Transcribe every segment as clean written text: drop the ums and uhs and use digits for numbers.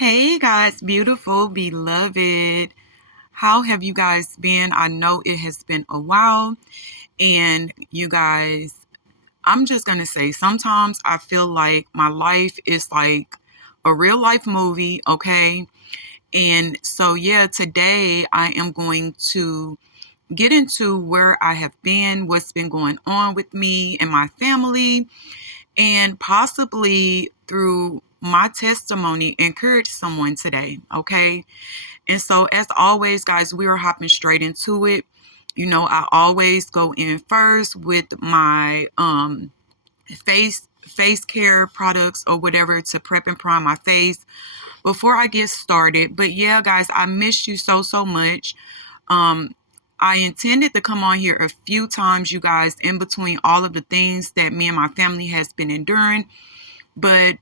Hey guys, beautiful, beloved. How have you guys been? I know it has been a while. And you guys, I'm just going to say sometimes I feel like my life is like a real life movie, okay? And so, yeah, today I am going to get into where I have been, what's been going on with me and my family, and possibly through my testimony encourage someone today, okay? And so, as always, guys, we are hopping straight into it. You know, I always go in first with my face care products or whatever to prep and prime my face before I get started. But yeah, guys, I missed you so much. Um, I intended to come on here a few times, you guys, in between all of the things that me and my family has been enduring. But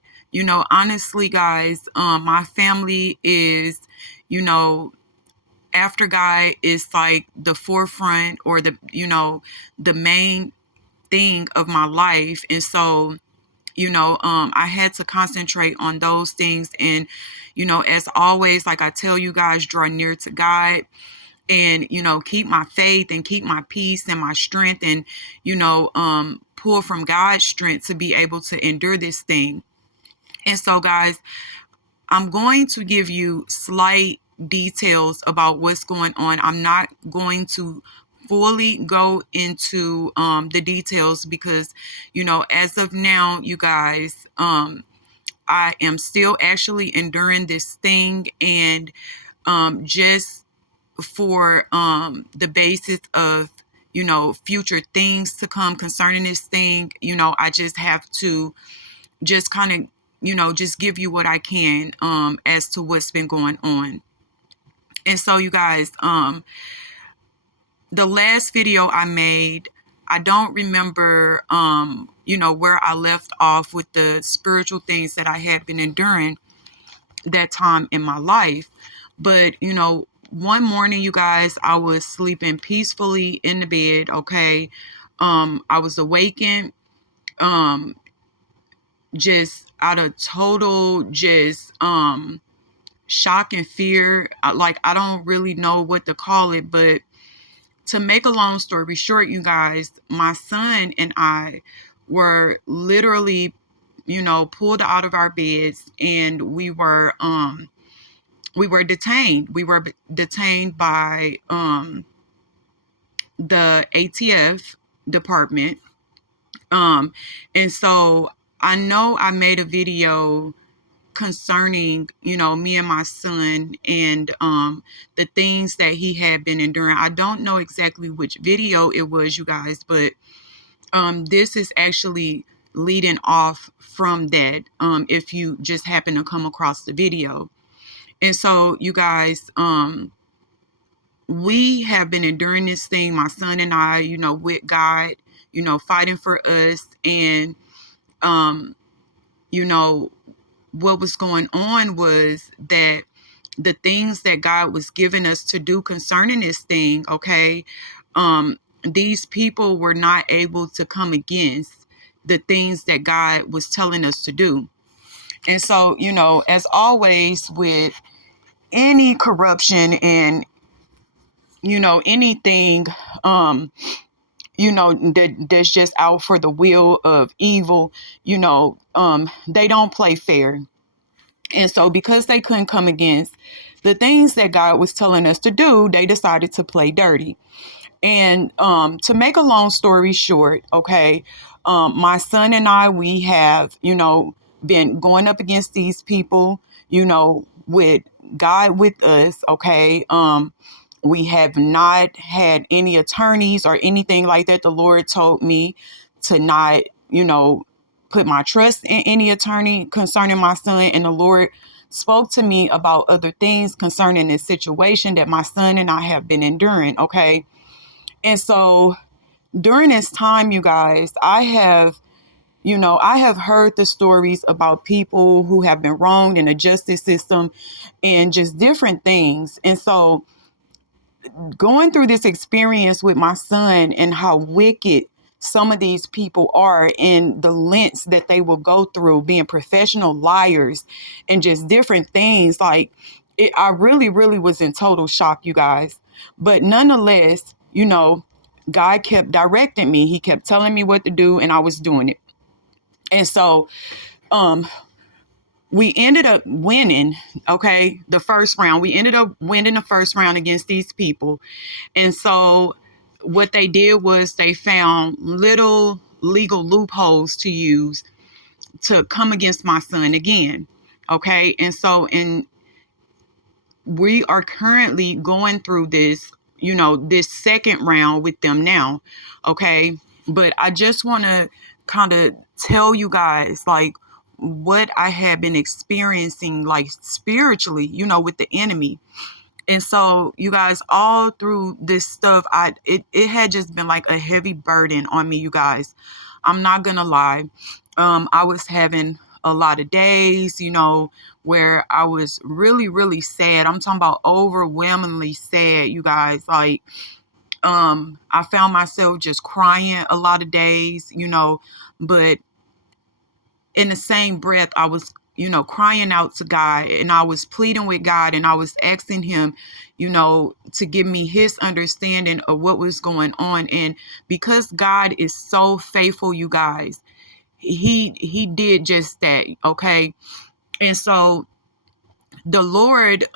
honestly, guys, my family is, you know, after God is like the forefront or the main thing of my life. And so, I had to concentrate on those things. And, as always, like I tell you guys, draw near to God and, keep my faith and keep my peace and my strength and, pull from God's strength to be able to endure this thing. And so, guys, I'm going to give you slight details about what's going on. I'm not going to fully go into the details because, as of now, you guys, I am still actually enduring this thing. And just for the basis of, future things to come concerning this thing, I just have to just kind of just give you what I can as to what's been going on. And so you guys, the last video I made, I don't remember where I left off with the spiritual things that I had been enduring that time in my life. But one morning, you guys, I was sleeping peacefully in the bed, okay? I was awakened um just out of total just shock and fear. Like, I don't really know what to call it, but to make a long story short, you guys, my son and I were literally, pulled out of our beds, and we were detained. We were detained by the ATF department. And so I know I made a video concerning, me and my son and the things that he had been enduring. I don't know exactly which video it was, you guys, but this is actually leading off from that, if you just happen to come across the video. And so, you guys, we have been enduring this thing, my son and I, with God, fighting for us. And you know what was going on was that the things that God was giving us to do concerning this thing, okay, these people were not able to come against the things that God was telling us to do. And so, as always with any corruption and, anything, that's just out for the will of evil, they don't play fair. And so because they couldn't come against the things that God was telling us to do, they decided to play dirty. And to make a long story short, okay, my son and I, we have, been going up against these people, with God with us, okay. We have not had any attorneys or anything like that. The Lord told me to not, put my trust in any attorney concerning my son. And the Lord spoke to me about other things concerning this situation that my son and I have been enduring. Okay. And so during this time, you guys, I have heard the stories about people who have been wronged in the justice system and just different things. And so going through this experience with my son and how wicked some of these people are and the lengths that they will go through being professional liars and just different things. Like, I really, really was in total shock, you guys. But nonetheless, God kept directing me. He kept telling me what to do, and I was doing it. And so, um, we ended up winning, okay, the first round. We ended up winning the first round against these people. And so what they did was they found little legal loopholes to use to come against my son again. Okay. And so we are currently going through this, this second round with them now. Okay. But I just want to kind of tell you guys, like, what I have been experiencing, like, spiritually, with the enemy. And so, you guys, all through this stuff, it had just been like a heavy burden on me, you guys. I'm not gonna lie. I was having a lot of days, where I was really, really sad. I'm talking about overwhelmingly sad, you guys. Like, I found myself just crying a lot of days, but in the same breath, I was, crying out to God, and I was pleading with God, and I was asking him, to give me his understanding of what was going on. And because God is so faithful, you guys, he did just that. Okay. And so the Lord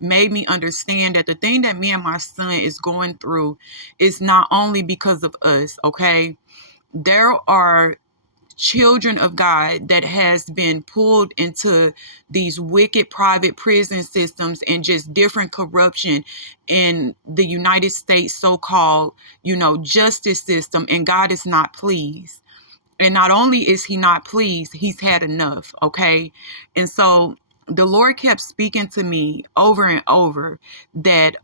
made me understand that the thing that me and my son is going through is not only because of us. Okay. There are children of God that has been pulled into these wicked private prison systems and just different corruption in the United States so-called, justice system, and God is not pleased. And not only is he not pleased, he's had enough, okay? And so the Lord kept speaking to me over and over that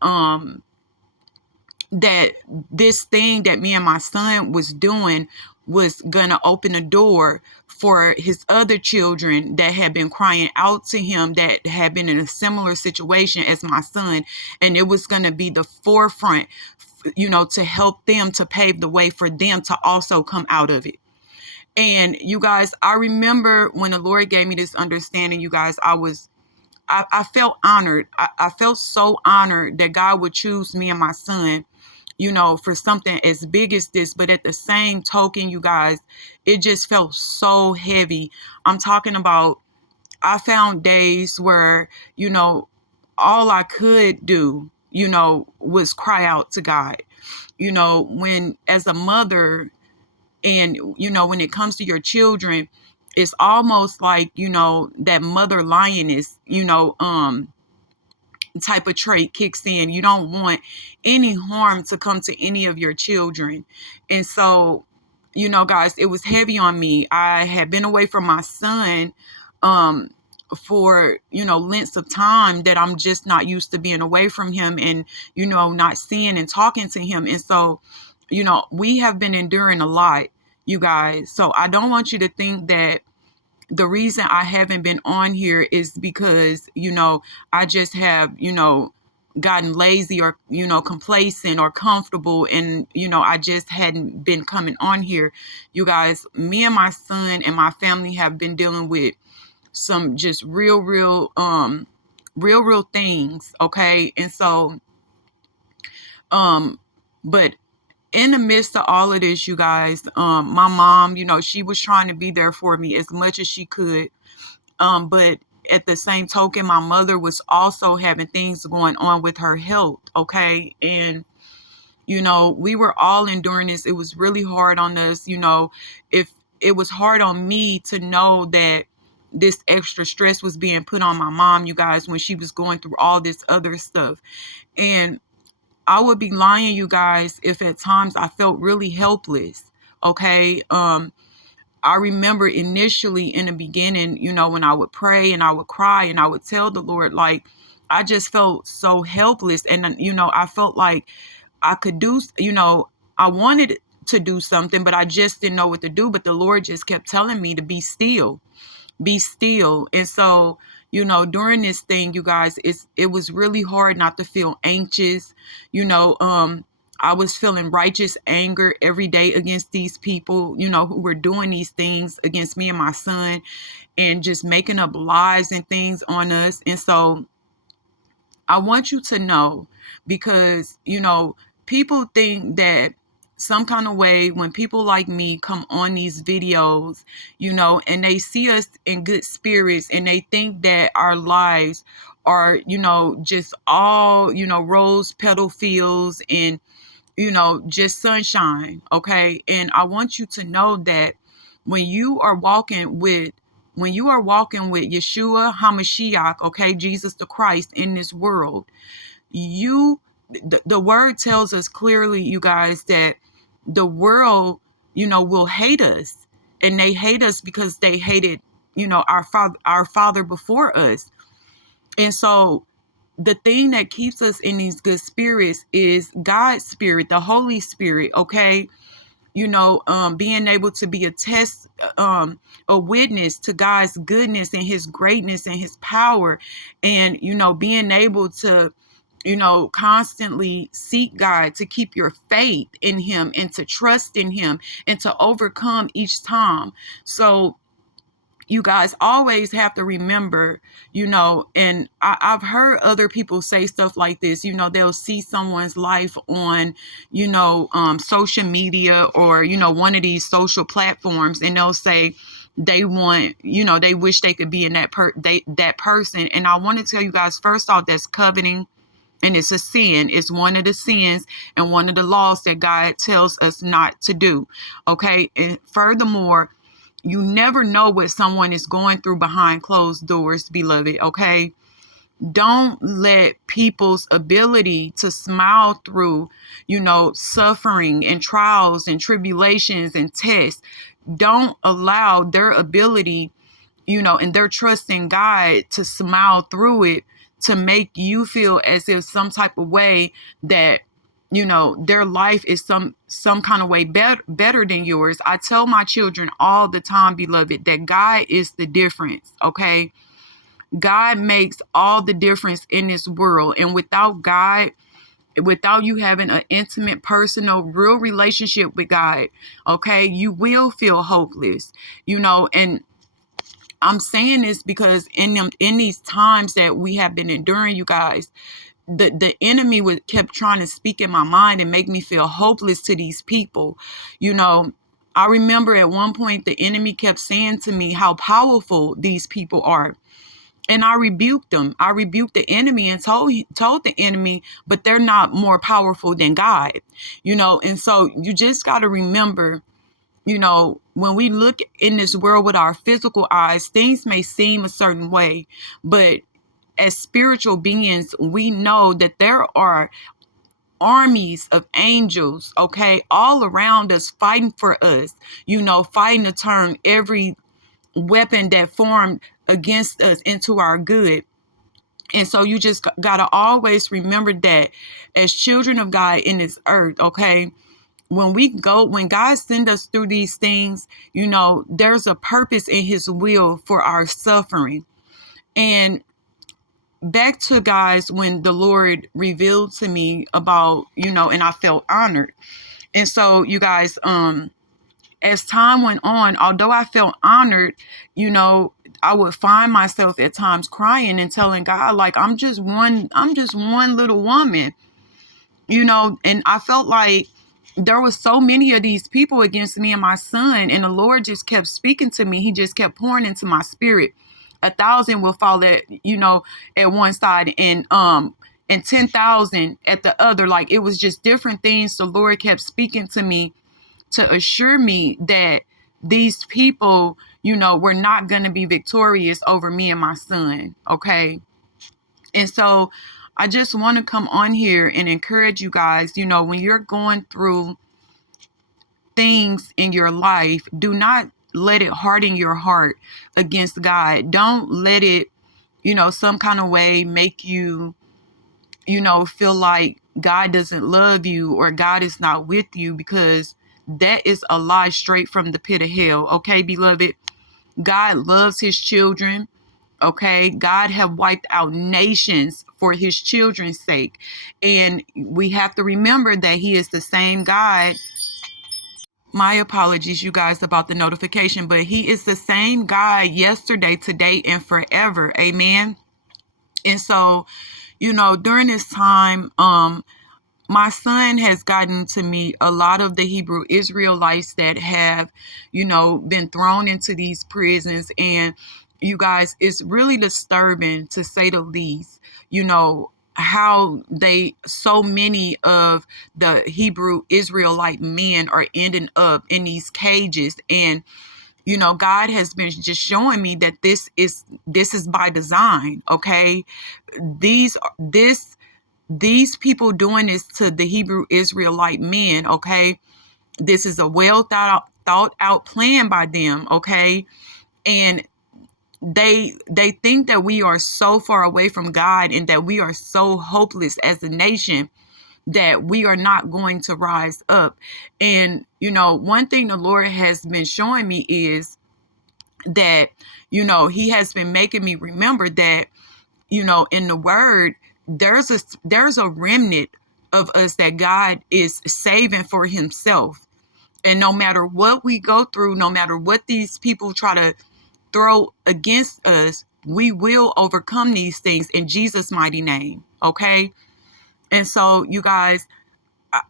that this thing that me and my son was doing was going to open a door for his other children that had been crying out to him, that had been in a similar situation as my son. And it was going to be the forefront, to help them, to pave the way for them to also come out of it. And you guys, I remember when the Lord gave me this understanding, you guys, I felt honored. I felt so honored that God would choose me and my son, for something as big as this. But at the same token, you guys, it just felt so heavy. I'm talking about, I found days where, all I could do, was cry out to God. When, as a mother, and, when it comes to your children, it's almost like, that mother lioness, type of trait kicks in. You don't want any harm to come to any of your children. And so, guys, it was heavy on me. I had been away from my son for, lengths of time that I'm just not used to being away from him and, not seeing and talking to him. And so, we have been enduring a lot, you guys. So I don't want you to think that the reason I haven't been on here is because, I just have, gotten lazy or, complacent or comfortable. And, I just hadn't been coming on here. You guys, me and my son and my family have been dealing with some just real things. Okay. And so, but in the midst of all of this, you guys, my mom, she was trying to be there for me as much as she could. But at the same token, my mother was also having things going on with her health. Okay. And, we were all enduring this. It was really hard on us. If it was hard on me to know that this extra stress was being put on my mom, you guys, when she was going through all this other stuff. And I would be lying, you guys, if at times I felt really helpless. Okay. I remember initially in the beginning, when I would pray and I would cry and I would tell the Lord, like, I just felt so helpless. And, I felt like I could do, I wanted to do something, but I just didn't know what to do. But the Lord just kept telling me to be still. Be still. And so, during this thing, you guys, it was really hard not to feel anxious. I was feeling righteous anger every day against these people, who were doing these things against me and my son and just making up lies and things on us. And so I want you to know, because, people think that some kind of way when people like me come on these videos, and they see us in good spirits and they think that our lives are, just all, rose petal fields and, just sunshine. Okay. And I want you to know that when you are walking with Yeshua HaMashiach, okay, Jesus the Christ in this world, the word tells us clearly, you guys, that the world, will hate us, and they hate us because they hated, our father before us. And so the thing that keeps us in these good spirits is God's spirit, the Holy Spirit, okay? Being able to be a witness to God's goodness and his greatness and his power, and, being able to, constantly seek God, to keep your faith in him and to trust in him and to overcome each time. So you guys always have to remember, and I've heard other people say stuff like this, they'll see someone's life on, social media or, one of these social platforms, and they'll say they want, they wish they could be in that person. And I want to tell you guys, first off, that's coveting. And it's a sin. It's one of the sins and one of the laws that God tells us not to do. Okay. And furthermore, you never know what someone is going through behind closed doors, beloved, okay? Don't let people's ability to smile through, suffering and trials and tribulations and tests, don't allow their ability, and their trust in God to smile through it, to make you feel as if some type of way that their life is some kind of way better than yours. I tell my children all the time, beloved, that God is the difference. Okay. God makes all the difference in this world. And without God, without you having an intimate, personal, real relationship with God, okay, you will feel hopeless, and I'm saying this because in these times that we have been enduring, you guys, the enemy kept trying to speak in my mind and make me feel hopeless to these people. I remember at one point the enemy kept saying to me how powerful these people are. And I rebuked them. I rebuked the enemy and told the enemy, but they're not more powerful than God, and so you just got to remember, when we look in this world with our physical eyes, things may seem a certain way, but as spiritual beings, we know that there are armies of angels, okay, all around us fighting for us, fighting to turn every weapon that formed against us into our good. And so you just got to always remember that as children of God in this earth, okay, when God sends us through these things, there's a purpose in his will for our suffering. And back to, guys, when the Lord revealed to me about, and I felt honored. And so you guys, as time went on, although I felt honored, I would find myself at times crying and telling God, like, I'm just one little woman, and I felt like there was so many of these people against me and my son, and the Lord just kept speaking to me. He just kept pouring into my spirit. 1,000 will fall at one side, and 10,000 at the other. Like, it was just different things. The Lord kept speaking to me to assure me that these people, were not going to be victorious over me and my son. Okay. And so I just want to come on here and encourage you guys, when you're going through things in your life, do not let it harden your heart against God. Don't let it, some kind of way make you, feel like God doesn't love you or God is not with you, because that is a lie straight from the pit of hell. Okay, beloved, God loves his children. Okay, God have wiped out nations for his children's sake. And we have to remember that he is the same God. My apologies, you guys, about the notification, but he is the same God yesterday, today, and forever. Amen. And so, during this time, my son has gotten to meet a lot of the Hebrew Israelites that have, been thrown into these prisons. And you guys, it's really disturbing, to say the least, how so many of the Hebrew Israelite men are ending up in these cages. And God has been just showing me that this is by design. Okay, these this these people doing this to the Hebrew Israelite men, okay? This is a well thought out plan by them, okay? And they think that we are so far away from God and that we are so hopeless as a nation that we are not going to rise up. And one thing the Lord has been showing me is that he has been making me remember that in the word, there's a remnant of us that God is saving for himself. And no matter what we go through, no matter what these people try to throw against us, we will overcome these things in Jesus' mighty name. Okay. And so, you guys,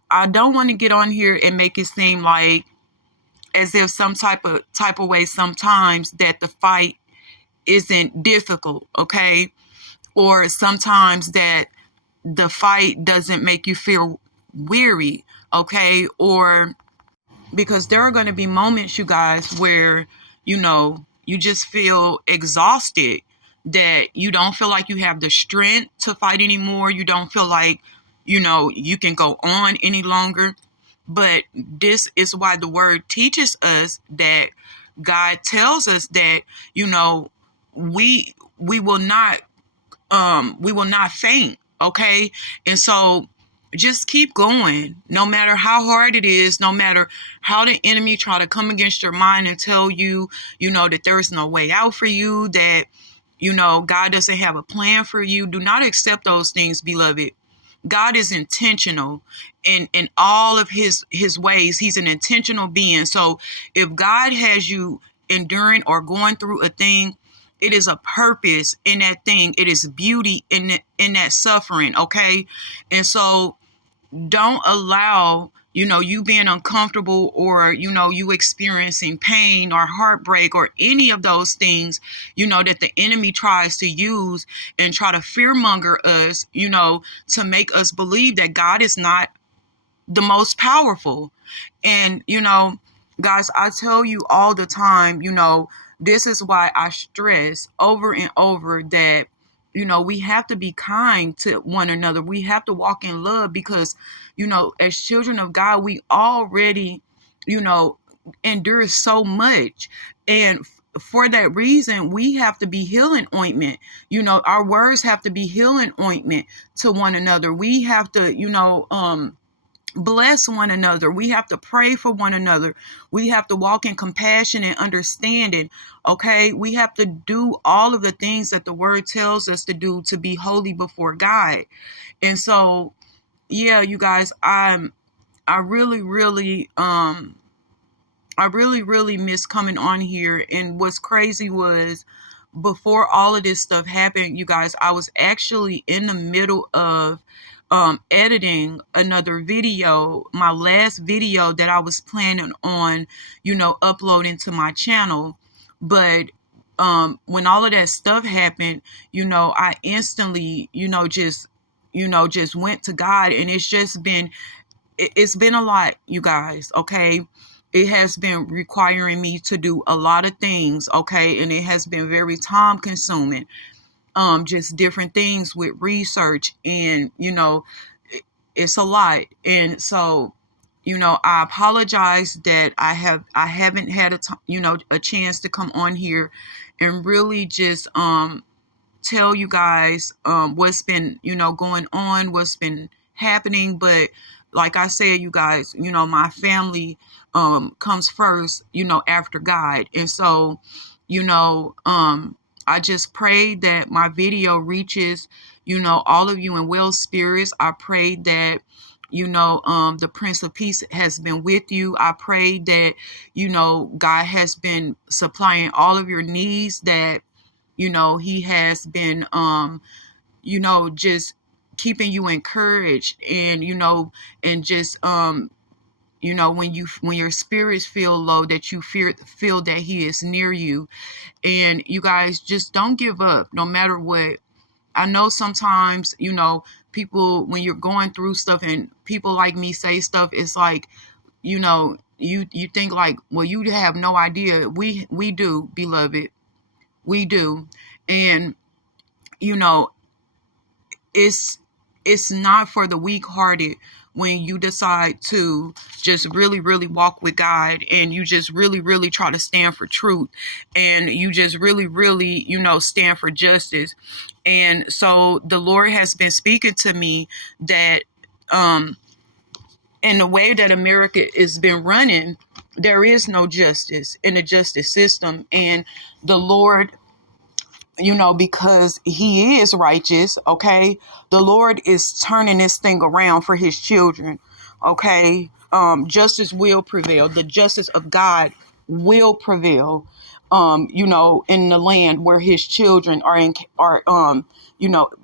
I don't want to get on here and make it seem like as if some type of way sometimes that the fight isn't difficult. Okay. Or sometimes that the fight doesn't make you feel weary, okay? Or because there are going to be moments, you guys, where, you just feel exhausted, that you don't feel like you have the strength to fight anymore. You don't feel like, you can go on any longer. But this is why the word teaches us that God tells us that, we will not faint. Okay. And so just keep going, no matter how hard it is, no matter how the enemy try to come against your mind and tell you, that there is no way out for you, that God doesn't have a plan for you. Do not accept those things, beloved. God is intentional in all of his ways. He's an intentional being. So if God has you enduring or going through a thing, it is a purpose in that thing. It is beauty in that suffering. Okay. And so don't allow, you being uncomfortable, or, you experiencing pain or heartbreak or any of those things, that the enemy tries to use and try to fearmonger us, to make us believe that God is not the most powerful. And, guys, I tell you all the time, this is why I stress over and over that, we have to be kind to one another. We have to walk in love because, as children of God, we already, endure so much. And for that reason, we have to be healing ointment. Our words have to be healing ointment to one another. We have to, bless one another. We have to pray for one another. We have to walk in compassion and understanding. Okay. We have to do all of the things that the word tells us to do to be holy before God. And so, yeah, you guys, I really, really, really miss coming on here. And what's crazy was before all of this stuff happened, you guys, I was actually in the middle of editing another video, my last video that I was planning on, uploading to my channel. But when all of that stuff happened, I instantly, just went to God. And it's been a lot, you guys. Okay. It has been requiring me to do a lot of things. Okay. And it has been very time consuming. Just different things with research, and it's a lot. And so I apologize that I haven't had a chance to come on here and really just tell you guys what's been going on, what's been happening. But like I said, you guys, my family comes first, after God. And so I just pray that my video reaches, all of you in well spirits. I pray that, the Prince of Peace has been with you. I pray that, God has been supplying all of your needs, that, he has been, just keeping you encouraged, and, and just, when your spirits feel low, that you feel that he is near you. And you guys, just don't give up no matter what. I know sometimes, people, when you're going through stuff and people like me say stuff, it's like, you think like, well, you have no idea. We do, beloved. We do. And, you know, it's it's not for the weak hearted when you decide to just really really walk with God, and you just really really try to stand for truth, and you just really really stand for justice. And so the Lord has been speaking to me that um in the way that America has been running, there is no justice in the justice system. And the Lord, because he is righteous, okay? The Lord is turning this thing around for his children, okay? Justice will prevail. The justice of God will prevail, in the land where his children are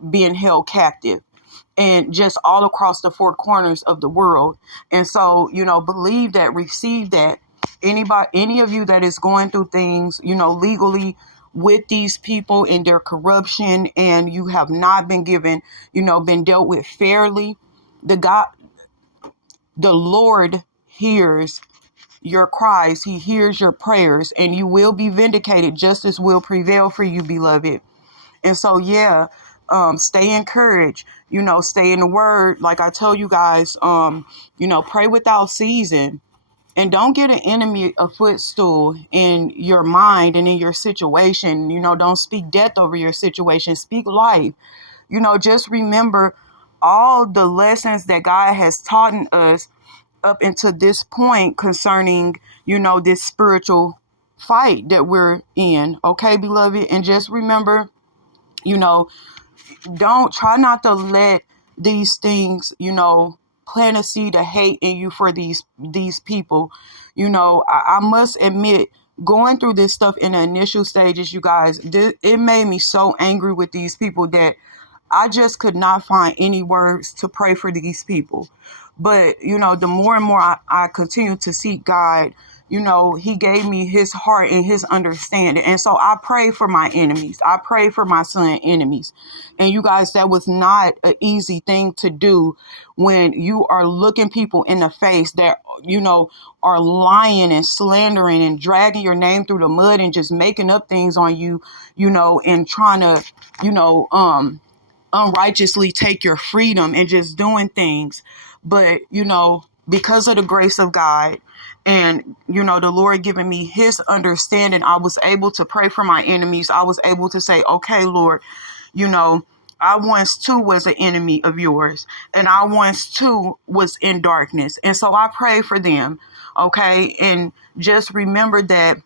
being held captive, and just all across the four corners of the world. And so, believe that, receive that. Any of you that is going through things, legally with these people and their corruption, and you have not been given, been dealt with fairly, the Lord hears your cries. He hears your prayers, and you will be vindicated. Justice will prevail for you, beloved. And so, yeah, stay encouraged, stay in the word. Like I tell you guys, pray without ceasing, and don't get an enemy a footstool in your mind and in your situation. Don't speak death over your situation. Speak life. Just remember all the lessons that God has taught us up until this point concerning, this spiritual fight that we're in. Okay, beloved. And just remember, you know, don't try not to let these things, plant a seed of hate in you for these people. I must admit, going through this stuff in the initial stages, you guys, it made me so angry with these people that I just could not find any words to pray for these people. But, the more and more I continue to seek God, he gave me his heart and his understanding. And so I pray for my enemies. I pray for my son enemies. And you guys, that was not an easy thing to do when you are looking people in the face that, are lying and slandering and dragging your name through the mud and just making up things on you, and trying to, unrighteously take your freedom and just doing things. But, because of the grace of God and, the Lord giving me his understanding, I was able to pray for my enemies. I was able to say, okay, Lord, I once too was an enemy of yours, and I once too was in darkness. And so I pray for them. Okay. And just remember that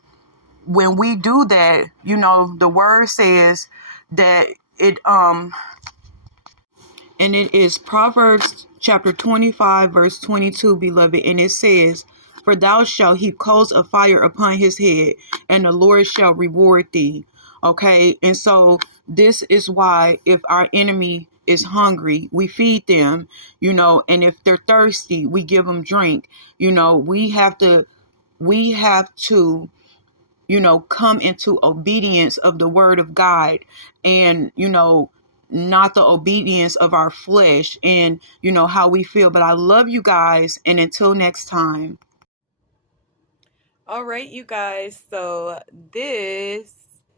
when we do that, the word says that and it is Proverbs chapter 25, verse 22, beloved. And it says, for thou shalt heap coals of fire upon his head, and the Lord shall reward thee. Okay. And so this is why if our enemy is hungry, we feed them, and if they're thirsty, we give them drink. We have to come into obedience of the word of God, and, not the obedience of our flesh and, how we feel. But I love you guys. And until next time. All right, you guys. So this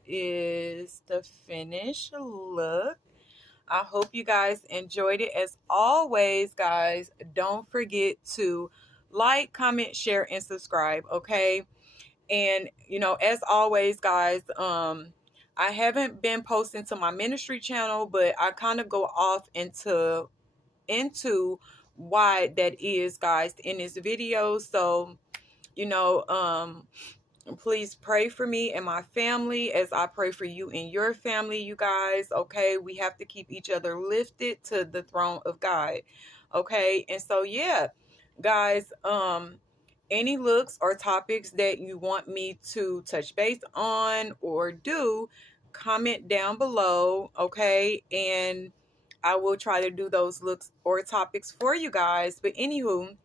is the finished look. I hope you guys enjoyed it. As always, guys, don't forget to like, comment, share, and subscribe. Okay. And, as always, guys, I haven't been posting to my ministry channel, but I kind of go off into why that is, guys, in this video. So, Please pray for me and my family as I pray for you and your family, you guys. Okay, we have to keep each other lifted to the throne of God. Okay, and so yeah, guys, any looks or topics that you want me to touch base on or do, comment down below. Okay, and I will try to do those looks or topics for you guys. But anywho,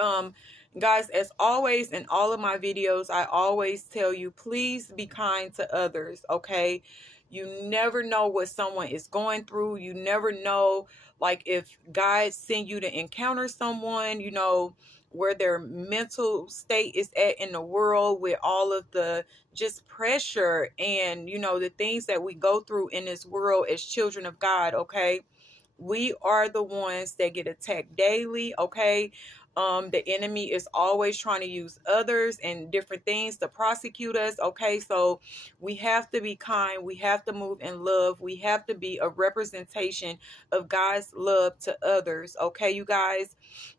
um guys, as always, in all of my videos, I always tell you, please be kind to others. Okay, you never know what someone is going through. You never know, like, if God send you to encounter someone, you know, where their mental state is at in the world, with all of the just pressure and, you know, the things that we go through in this world as children of God. Okay, we are the ones that get attacked daily. Okay, the enemy is always trying to use others and different things to prosecute us. Okay, so we have to be kind, we have to move in love, we have to be a representation of God's love to others. Okay, you guys,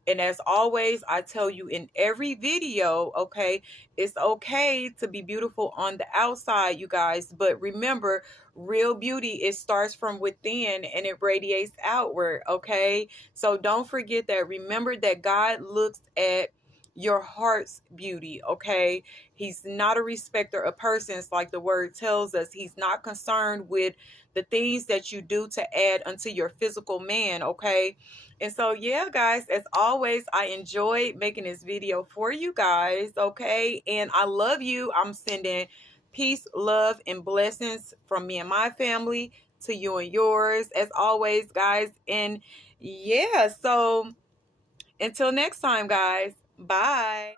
and as always, I tell you in every video, okay, it's okay to be beautiful on the outside, you guys, but remember, real beauty, it starts from within and it radiates outward. Okay, so don't forget that. Remember that God looks at your heart's beauty. Okay, he's not a respecter of persons, like the word tells us. He's not concerned with the things that you do to add unto your physical man. Okay, and so yeah, guys, as always, I enjoyed making this video for you guys. Okay, and I love you. I'm sending peace, love, and blessings from me and my family to you and yours, as always, guys. And yeah, so until next time, guys, bye.